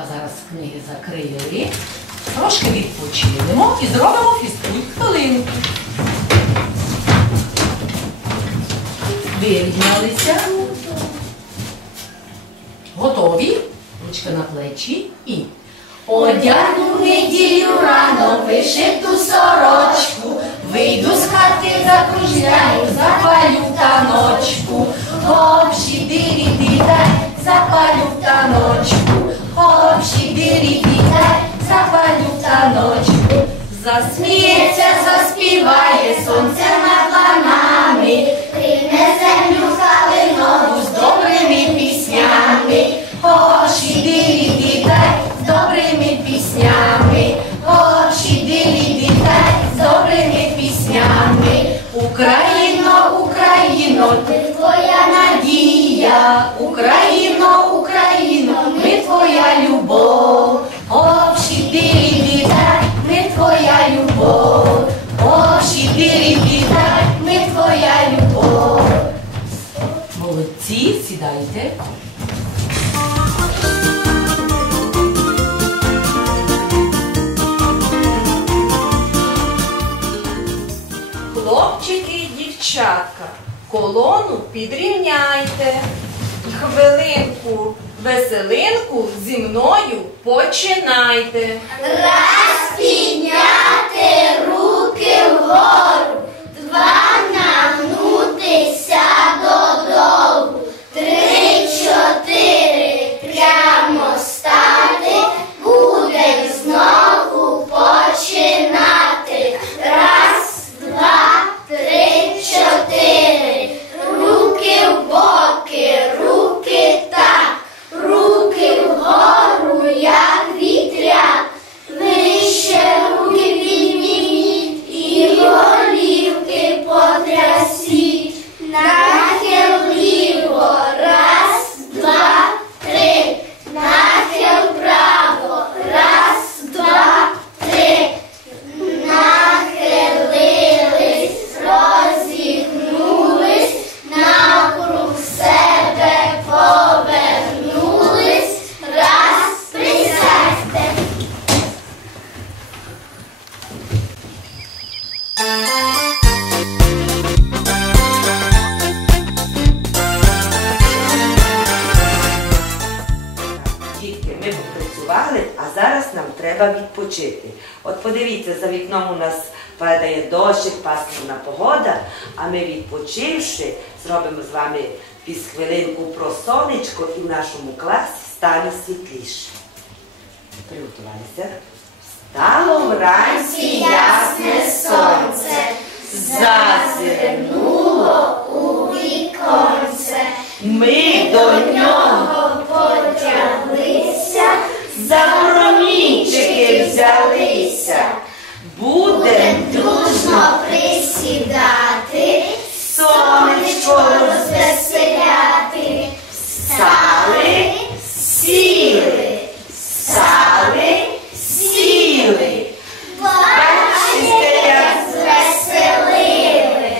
а зараз книги закрили. Трошки відпочинемо і зробимо фізкульт хвилинку. Вирівнялися. Готові? Ручка на плечі і. Одягну неділю рано вишиту сорочку, вийду з хати, закружляю, запалю засміється, заспіває сонце над ланами, Трине землю калинову з добрими піснями, Очі диві дітай з добрими піснями, Очі диві дітай з добрими піснями. Україно, Україно, ти твоя надія, Україно, сідайте. Хлопчики і дівчатка, колону підрівняйте. Хвилинку, веселинку зі мною починайте. Раз підняти руки треба відпочити. От подивіться, за вікном у нас падає дощик, пасмурна погода, а ми відпочивши, зробимо з вами хвилинку про сонечко і в нашому класі стане світліше. Приготувалися? Стало вранці ясне сонце, зазирнуло У віконце ми до нього присідати, сонечко розвеселяти. Стали, сіли, стали, сіли. Бачите, як звеселили.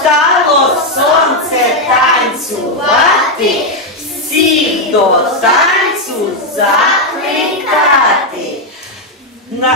Стало сонце танцювати, всіх до танцю закликати. На,